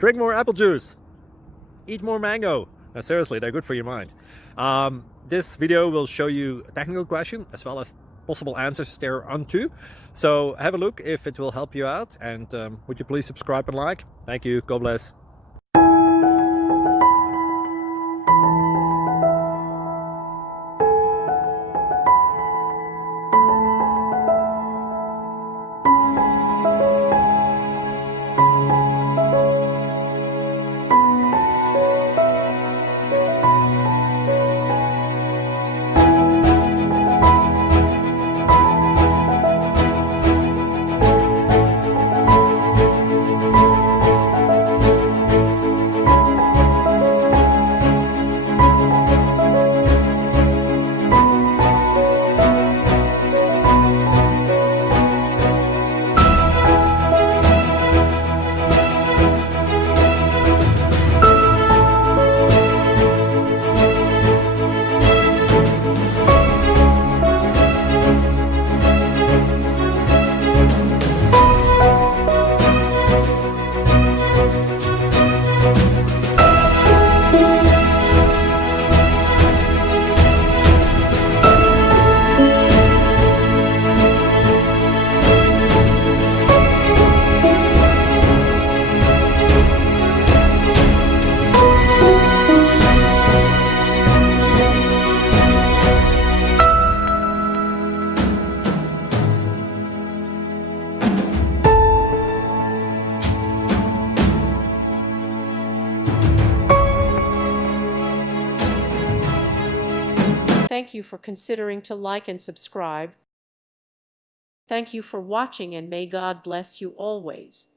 Drink more apple juice. Eat more mango. Seriously, they're good for your mind. This video will show you a technical question as well as possible answers thereunto. So have a look if it will help you out, and would you please subscribe and like? Thank you. God bless. Thank you for considering to like and subscribe. Thank you for watching, and may God bless you always.